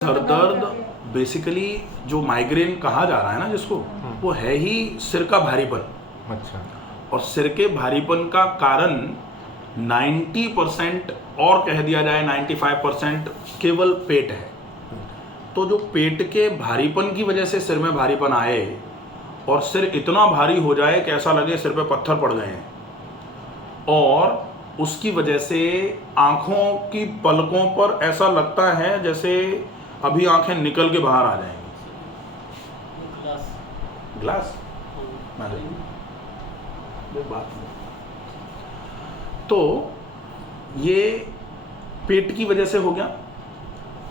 Sir दर्द basically जो migraine कहा जा रहा है ना जिसको, वो है ही सिर का भारीपन। अच्छा। और सिर के भारीपन का कारण 90% और कह दिया जाए 95% केवल पेट है। तो जो पेट के भारीपन की वजह से सिर में भारीपन आए और सिर इतना भारी हो जाए कि ऐसा लगे सिर पे पत्थर पड़ गए हैं, और उसकी वजह से आँखों की पलकों पर ऐसा लगता है जैसे अभी आंखें निकल के बाहर आ जाएंगी। ग्लास बात। तो ये पेट की वजह से हो गया।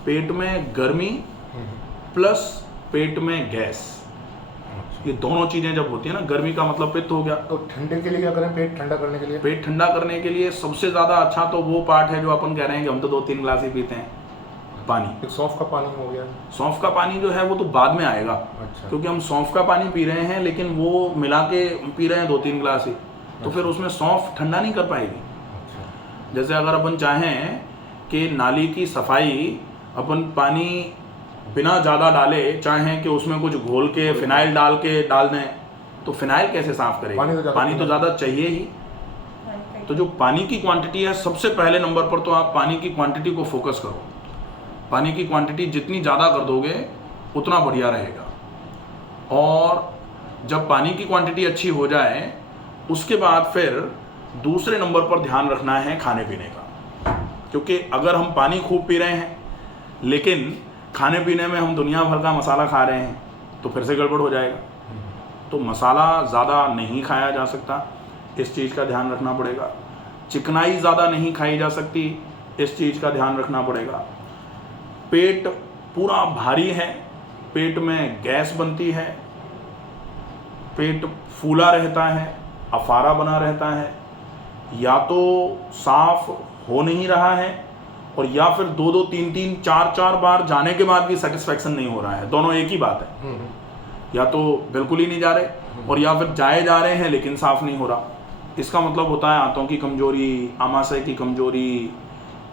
पेट में गर्मी प्लस पेट में गैस, ये दोनों चीजें जब होती है ना, गर्मी का मतलब पित्त हो गया। तो ठंडे के लिए क्या करें? पेट ठंडा करने के लिए? पेट ठंडा करने के लिए सबसे ज्यादा अच्छा तो वो पार्ट है जो अपन कह रहे हैं कि हम तो 2-3 गिलास ही पीते हैं, पानी। सौंफ का पानी हो गया। सौंफ का पानी जो है वो तो बाद में आएगा। अच्छा। क्योंकि हम सौंफ का पानी पी रहे हैं लेकिन वो मिला के पी रहे हैं 2-3 गिलास ही, तो फिर उसमें सौंफ ठंडा नहीं कर पाएगी। अच्छा। जैसे अगर अपन चाहें कि नाली की सफाई अपन पानी बिना ज़्यादा डाले, चाहें कि उसमें कुछ घोल के फिनाइल डाल दें, तो फिनाइल कैसे साफ करेगी? पानी तो ज़्यादा चाहिए ही। तो जो पानी की क्वांटिटी है, सबसे पहले नंबर पर तो आप पानी की क्वांटिटी को फोकस करो। पानी की क्वांटिटी जितनी ज़्यादा कर दोगे उतना बढ़िया रहेगा। और जब पानी की क्वांटिटी अच्छी हो जाए उसके बाद फिर दूसरे नंबर पर ध्यान रखना है खाने पीने का। क्योंकि अगर हम पानी खूब पी रहे हैं लेकिन खाने पीने में हम दुनिया भर का मसाला खा रहे हैं तो फिर से गड़बड़ हो जाएगा। तो मसाला ज़्यादा नहीं खाया जा सकता, इस चीज़ का ध्यान रखना पड़ेगा। चिकनाई ज़्यादा नहीं खाई जा सकती, इस चीज़ का ध्यान रखना पड़ेगा। पेट पूरा भारी है, पेट में गैस बनती है, पेट फूला रहता है, अफारा बना रहता है, या तो साफ हो नहीं रहा है और या फिर 2-2, 3-3, 4-4 बार जाने के बाद भी सेटिस्फैक्शन नहीं हो रहा है। दोनों एक ही बात है, या तो बिल्कुल ही नहीं जा रहे और या फिर जाए जा रहे हैं लेकिन साफ नहीं हो रहा। इसका मतलब होता है आंतों की कमजोरी, आमाशय की कमजोरी,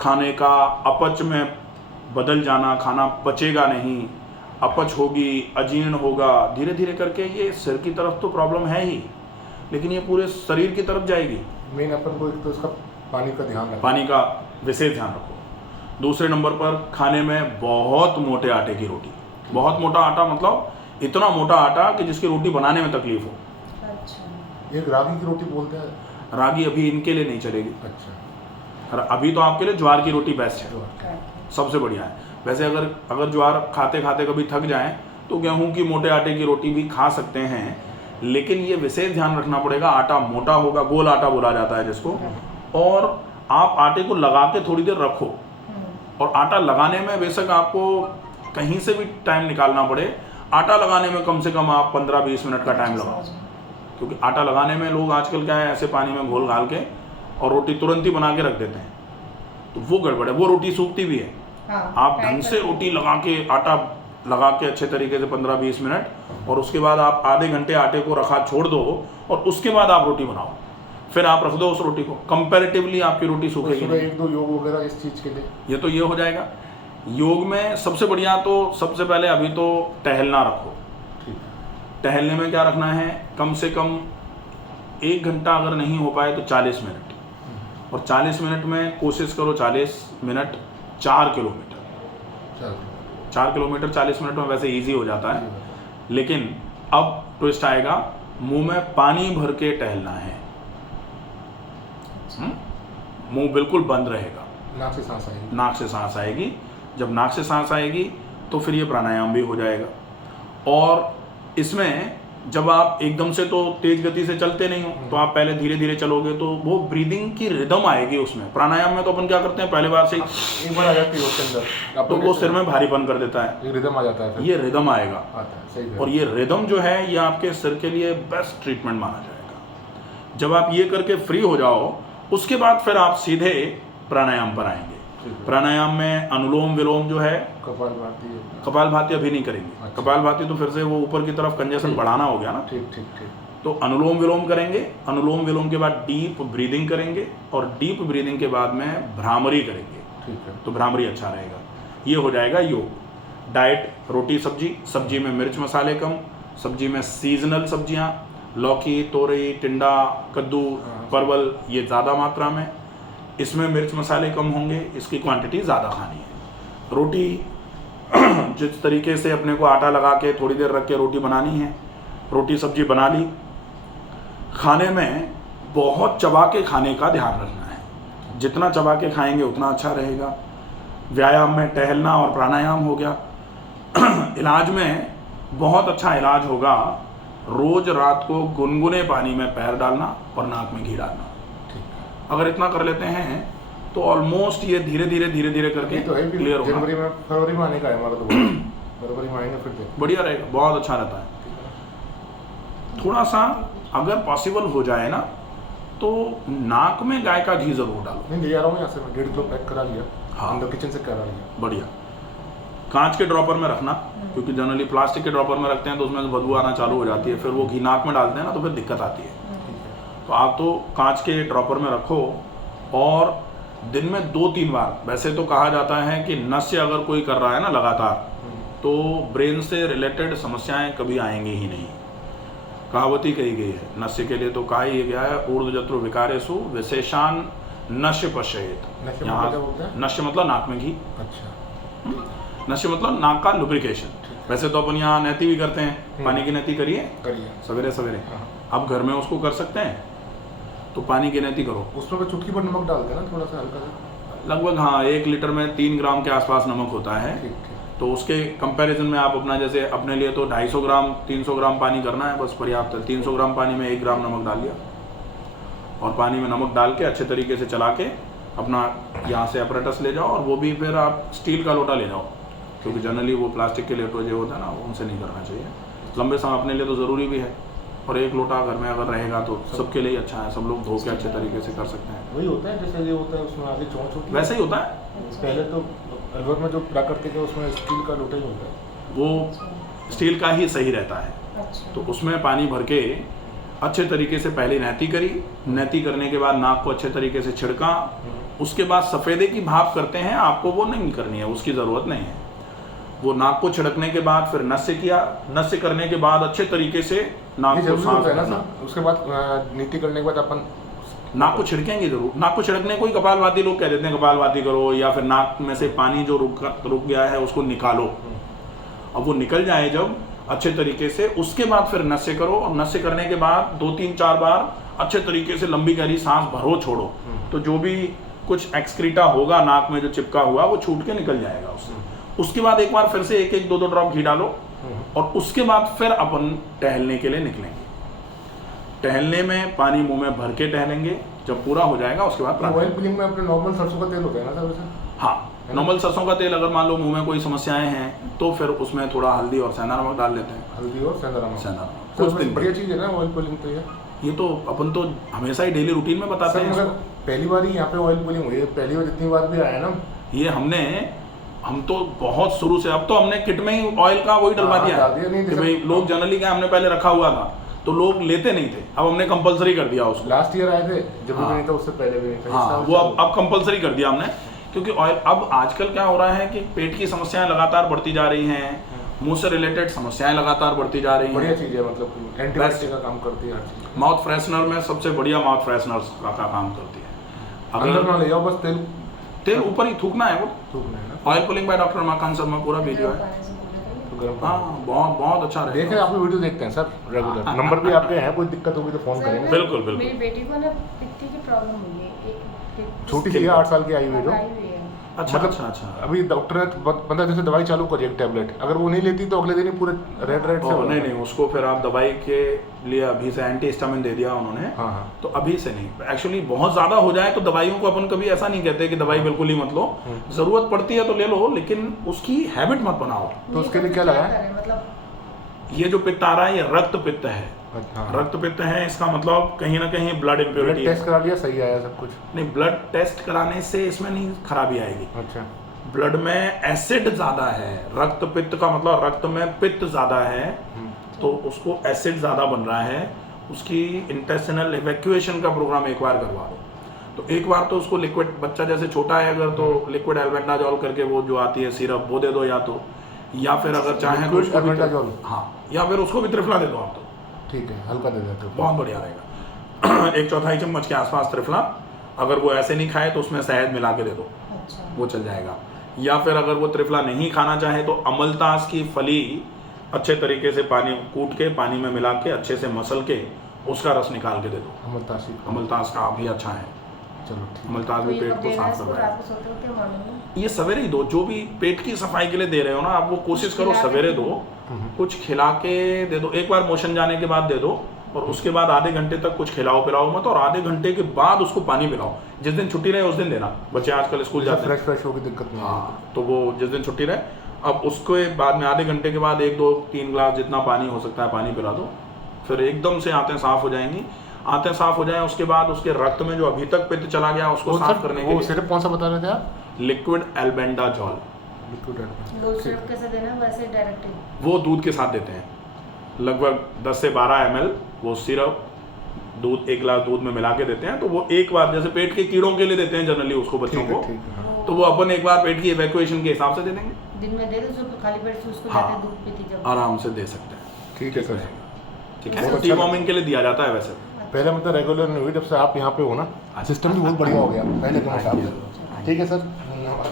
खाने का अपच में बदल जाना, खाना पचेगा नहीं, अपच होगी, अजीर्ण होगा। धीरे धीरे करके ये सिर की तरफ तो प्रॉब्लम है ही, लेकिन ये पूरे शरीर की तरफ जाएगी। मेन अपन को एक तो इसका पानी का ध्यान रखो, पानी का विशेष ध्यान रखो। दूसरे नंबर पर खाने में बहुत मोटे आटे की रोटी। बहुत मोटा आटा मतलब इतना मोटा आटा कि जिसकी रोटी बनाने में तकलीफ हो। अच्छा। एक रागी की रोटी बोलते हैं, रागी अभी इनके लिए नहीं चलेगी। अच्छा। अभी तो आपके लिए ज्वार की रोटी बेस्ट है, सबसे बढ़िया है। वैसे अगर ज्वार खाते खाते कभी थक जाएं तो गेहूं की मोटे आटे की रोटी भी खा सकते हैं, लेकिन ये विशेष ध्यान रखना पड़ेगा आटा मोटा होगा, गोल आटा बोला जाता है जिसको। और आप आटे को लगा के थोड़ी देर रखो, और आटा लगाने में बेशक आपको कहीं से भी टाइम निकालना पड़े, आटा लगाने में कम से कम आप 15-20 मिनट का टाइम लगाओ। क्योंकि आटा लगाने में लोग आजकल क्या है, ऐसे पानी में घोल घाल के और रोटी तुरंत ही बना के रख देते हैं, तो वो गड़बड़ है, वो रोटी सूखती भी है। हाँ, आप ढंग से रोटी लगा के, आटा लगा के अच्छे तरीके से 15-20 मिनट, और उसके बाद आप आधे घंटे आटे को रखा छोड़ दो और उसके बाद आप रोटी बनाओ, फिर आप रख दो उस रोटी को। कंपैरेटिवली आपकी रोटी सूखेगी नहीं। 1-2 योग वगैरह इस चीज़ के लिए ये तो ये हो जाएगा। योग में सबसे बढ़िया तो सबसे पहले अभी तो टहलना रखो। ठीक है। टहलने में क्या रखना है, कम से कम 1 घंटा, अगर नहीं हो पाए तो 40 मिनट, और 40 मिनट में कोशिश करो 40 मिनट 4 किलोमीटर। 4 किलोमीटर 40 मिनट में वैसे इजी हो जाता है, लेकिन अब ट्विस्ट आएगा, मुंह में पानी भर के टहलना है। मुंह बिल्कुल बंद रहेगा, नाक से सांस आएगी। नाक से सांस आएगी। जब नाक से सांस आएगी तो फिर ये प्राणायाम भी हो जाएगा। और इसमें जब आप एकदम से तो तेज गति से चलते नहीं हो, तो आप पहले धीरे धीरे चलोगे तो वो ब्रीदिंग की रिदम आएगी उसमें। प्राणायाम में तो अपन क्या करते हैं, पहले बार से एक बार आ जाती है उसके अंदर, तो वो सिर में भारीपन कर देता है, रिदम आ जाता है, ये रिदम आएगा। आता है, सही है। और ये रिदम जो है ये आपके सिर के लिए बेस्ट ट्रीटमेंट माना जाएगा। जब आप ये करके फ्री हो जाओ, उसके बाद फिर आप सीधे प्राणायाम पर आएंगे। प्राणायाम में अनुलोम विलोम जो है, कपालभाति अभी नहीं करेंगे। अच्छा। कपालभाति तो फिर से वो ऊपर की तरफ कंजेशन बढ़ाना हो गया ना। ठीक ठीक ठीक। तो अनुलोम विलोम करेंगे, अनुलोम विलोम के बाद डीप ब्रीदिंग करेंगे, और डीप ब्रीदिंग के बाद में भ्रामरी करेंगे। ठीक है। तो भ्रामरी अच्छा रहेगा। ये हो जाएगा योग। डाइट रोटी सब्जी, सब्जी में मिर्च मसाले कम, सब्जी में सीजनल सब्जियां, लौकी, तोरई, टिंडा, कद्दू, परवल ये ज़्यादा मात्रा में, इसमें मिर्च मसाले कम होंगे, इसकी क्वांटिटी ज़्यादा खानी है। रोटी जिस तरीके से अपने को आटा लगा के थोड़ी देर रख के रोटी बनानी है, रोटी सब्जी बना ली। खाने में बहुत चबा के खाने का ध्यान रखना है, जितना चबा के खाएंगे उतना अच्छा रहेगा। व्यायाम में टहलना और प्राणायाम हो गया। इलाज में बहुत अच्छा इलाज होगा रोज रात को गुनगुने पानी में पैर डालना और नाक में घी डालना। अगर इतना कर लेते हैं तो ऑलमोस्ट ये धीरे धीरे करके तो क्लियर होगा। जनवरी में फरवरी में आने का है हमारा तो फरवरी में आएंगे फिर बढ़िया रहेगा, बहुत अच्छा रहता है। थोड़ा सा अगर पॉसिबल हो जाए ना तो नाक में गाय का घी जरूर डालो। नहीं ले आ रहा हूँ यहाँ से, मैं 1.5 किलो पैक करा लिया। हाँ। अंदर किचन से करा लिया। बढ़िया। कांच के ड्रॉपर में रखना, क्योंकि जनरली प्लास्टिक के ड्रॉपर में रखते हैं तो उसमें से बदबू आना चालू हो जाती है, फिर वो घी नाक में डालते हैं ना तो फिर दिक्कत आती है। तो आप तो कांच के ड्रॉपर में रखो और दिन में 2-3 बार। वैसे तो कहा जाता है कि नस्य अगर कोई कर रहा है ना लगातार तो ब्रेन से रिलेटेड समस्याएं कभी आएंगी ही नहीं। कहावत ही कही गई है नस्य के लिए, तो कहा ही गया है ऊर्ध्वजत्रो विकारेषु विशेषान नश्य पश्येत। यहाँ नश्य मतलब नाक में घी। अच्छा। नश्य मतलब नाक का लुब्रिकेशन। वैसे तो अपन यहाँ नहती भी करते हैं, पानी की नहती करिए सवेरे सवेरे। अब घर में उसको कर सकते हैं तो पानी की नहती करो। उसमें चुटकी पर नमक डालते हैं ना, थोड़ा सा हल्का सा। लगभग हाँ 1 लीटर में 3 ग्राम के आसपास नमक होता है। तो उसके कंपैरिजन में आप अपना जैसे अपने लिए तो 250 ग्राम 300 ग्राम पानी करना है, बस पर्याप्त है। 300 ग्राम पानी में 1 ग्राम नमक डाल लिया और पानी में नमक डाल के अच्छे तरीके से चला के अपना यहाँ से अपरेटस ले जाओ। और वो भी फिर आप स्टील का लोटा ले जाओ, क्योंकि जनरली वो प्लास्टिक के लोटे जो होता है ना उनसे नहीं करना चाहिए। लंबे समय अपने लिए तो ज़रूरी भी है, और 1 लोटा घर में अगर रहेगा तो सबके लिए अच्छा है। सब लोग धो के अच्छे तरीके से कर सकते हैं। वही होता है जैसे ये होता है उसमें आगे चौंच होती है, वैसे ही होता है। पहले तो अलवर में जो प्राकृतिक है उसमें स्टील का लोटा ही होता है, वो स्टील का ही सही रहता है। तो उसमें पानी भर के अच्छे तरीके से पहले नहती करी, नहती करने के बाद नाक को अच्छे तरीके से छिड़का, उसके बाद सफ़ेदे की भाप करते हैं। आपको वो नहीं करनी है, उसकी ज़रूरत नहीं है। वो नाक को छिड़कने के बाद फिर नस्य किया, नस्य करने के बाद अच्छे तरीके से नाक को साफ करना। उसके बाद नीति करने के बाद अपन नाक को छिड़केंगे जरूर। नाक को छिड़कने को ही कपालभाति लोग कह देते हैं, कपालभाति करो, या फिर नाक में से पानी जो रुक गया है उसको निकालो। अब वो निकल जाए जब अच्छे तरीके से, उसके बाद फिर नस्य करो। और नस्य करने के बाद 2-3-4 बार अच्छे तरीके से लंबी गहरी सांस भरो, छोड़ो, तो जो भी कुछ एक्सक्रीटा होगा नाक में जो चिपका हुआ वो छूट के निकल जाएगा उससे। उसके बाद एक बार फिर से 1-2 ड्रॉप घी डालो और उसके बाद फिर अपन टहलने के लिए निकलेंगे। टहलने में पानी मुंह में भर के टहलेंगे, जब पूरा हो जाएगा उसके बाद ऑयल पुलिंग में अपने नॉर्मल सरसों का तेल होता है ना सर वैसे? हाँ, नॉर्मल सरसों का तेल। अगर मान लो मुंह में कोई समस्याएं हैं तो फिर उसमें थोड़ा हल्दी और सेंधा नमक डाल लेते हैं। हल्दी और सेंधा नमक कुछ दिन बढ़िया चीज़ है ना ऑयल पुलिंग। तो ये तो अपन तो हमेशा ही डेली रूटीन में बताते हैं। पहली बार ही यहाँ पे ऑयल पुलिंग हुई है, पहली बार जितनी बार भी आया ना ये हम तो बहुत शुरू से, अब तो हमने किट में ही ऑयल का वही डलवा दिया कि भाई लोग जनरली क्या, हमने पहले रखा हुआ था तो लोग लेते नहीं थे, अब हमने कंपलसरी कर दिया उसको। लास्ट ईयर आए थे जब भी नहीं था, उससे पहले भी नहीं था। हाँ, वो अब कंपलसरी कर दिया हमने, क्योंकि ऑयल अब आजकल क्या हो रहा है कि पेट की समस्याएं लगातार बढ़ती जा रही हैं, मुंह से रिलेटेड समस्याएं लगातार बढ़ती जा रही हैं। बढ़िया चीज़ है, मतलब एंटीबायोटिक का काम करती है हर चीज़। माउथ फ्रेशनर में सबसे बढ़िया माउथ फ्रेशनर का काम करती है। अंदर ना ले जाओ, बस तेल ऊपर ही थूकना है, वो थूकना है ना। Oil pulling by doctor Umakant Sharma पूरा वीडियो है। हाँ, बहुत अच्छा रहेगा। देखें, आपकी वीडियो देखते हैं सर रेगुलर। नंबर भी आपके हैं, कोई दिक्कत होगी तो फोन करेंगे। बिल्कुल। मेरी बेटी को ना पित्ती की प्रॉब्लम हुई है, एक छोटी सी है, 8 साल की आई हुई है। अच्छा। अभी डॉक्टर ने बंदा जैसे दवाई चालू करी एक टैबलेट, अगर वो नहीं लेती तो अगले दिन ही पूरे रेड से नहीं, उसको फिर आप दवाई के लिए अभी से एंटी हिस्टामिन दे दिया उन्होंने। हाँ। तो अभी से नहीं, एक्चुअली बहुत ज्यादा हो जाए तो दवाइयों को अपन कभी ऐसा नहीं कहते कि दवाई बिल्कुल ही मत लो, जरूरत पड़ती है तो ले लो, लेकिन उसकी हैबिट मत बनाओ। तो उसके लिए क्या लगाया? मतलब ये जो पित्त आ रहा है ये रक्त पित्त है। अच्छा। रक्त पित्त है, इसका मतलब कहीं ना कहीं ब्लड इम्प्योरिटी। टेस्ट करा लिया, सही आया सब कुछ? नहीं, ब्लड टेस्ट कराने से इसमें नहीं खराबी आएगी। अच्छा। ब्लड में एसिड ज्यादा है, रक्त पित्त का मतलब रक्त में पित्त ज्यादा है, तो उसको एसिड ज्यादा बन रहा है। उसकी इंटेस्टिनल इवैक्यूएशन का प्रोग्राम एक बार करवा दो। तो एक बार तो उसको लिक्विड, बच्चा जैसे छोटा है अगर तो लिक्विड एल्बेंडाजोल करके वो जो आती है सिरप वो दे दो, या फिर अगर चाहें तो Liquid उसको भी albendazole। हाँ, या फिर उसको भी त्रिफला दे दो आप तो ठीक है, हल्का दे देते हो। बहुत बढ़िया रहेगा। 1/4 चम्मच के आसपास त्रिफला, अगर वो ऐसे नहीं खाए तो उसमें शहद मिला के दे दो, अच्छा। वो चल जाएगा। या फिर अगर वो त्रिफला नहीं खाना चाहे तो अमलतास की फली अच्छे तरीके से पानी कूट के पानी में मिला के अच्छे से मसल के उसका रस निकाल के दे दो। अमलतासी का। अमलतास का भी अच्छा है, चलो ठीक है। अमलतास तो भी ये पेट कब को देना है साफ इसको? करवाएगा। रात को सोते वक्त या मॉर्निंग में? ये सवेरे ही दो, जो भी पेट की सफाई के लिए दे रहे हो ना आप, वो कोशिश करो खिला के सवेरे दो। दो, कुछ खिला के दे दो। एक बार मोशन जाने के बाद दे दो, और उसके बाद आधे घंटे तक कुछ खिलाओ पिलाओ मत, और आधे घंटे के बाद उसको पानी पिलाओ। जिस दिन छुट्टी रहे उस दिन देना, बच्चे आजकल स्कूल जाते हैं। फ्रेश होगी, दिक्कत नहीं है। हाँ, तो वो जिस दिन छुट्टी रहे, अब उसके बाद में आधे घंटे के बाद 1 2 3 ग्लास जितना पानी हो सकता है पानी पिला दो, फिर एकदम से आंतें साफ हो जाएंगी। आंतें साफ हो जाए उसके बाद उसके रक्त में जो अभी तक पित्त चला गया उसको साफ करने के वो लिए सिरप कौन सा बता रहे थे आप? Liquid albendazole, liquid albendazole. गोल सिरप कैसे देना है वैसे डायरेक्ट ही? वो दूध के साथ देते हैं, लगभग 10 से 12 ml वो सिरप दूध 1 गिलास दूध में मिला के देते हैं। तो वो एक बार जैसे पेट के कीड़ों के लिए देते हैं जनरली उसको बच्चों ठीक है, को, ठीक है, हाँ। तो वो अपन एक बार पेट की इवैक्यूएशन के हिसाब से दे देंगे, दिन में दे दो जो खाली पेट से उसको हाँ। जाते दूध पीती जब। आराम से दे सकते हैं। ठीक है सर। ठीक बहुत है, अच्छा डीवॉर्मिंग के लिए दिया जाता है वैसे। पहले मतलब रेगुलर नहीं हुई, जब से आप यहाँ पे हो ना, सिस्टम भी बहुत बढ़िया हो गया पहले के मुकाबले। ठीक है सर, धन्यवाद।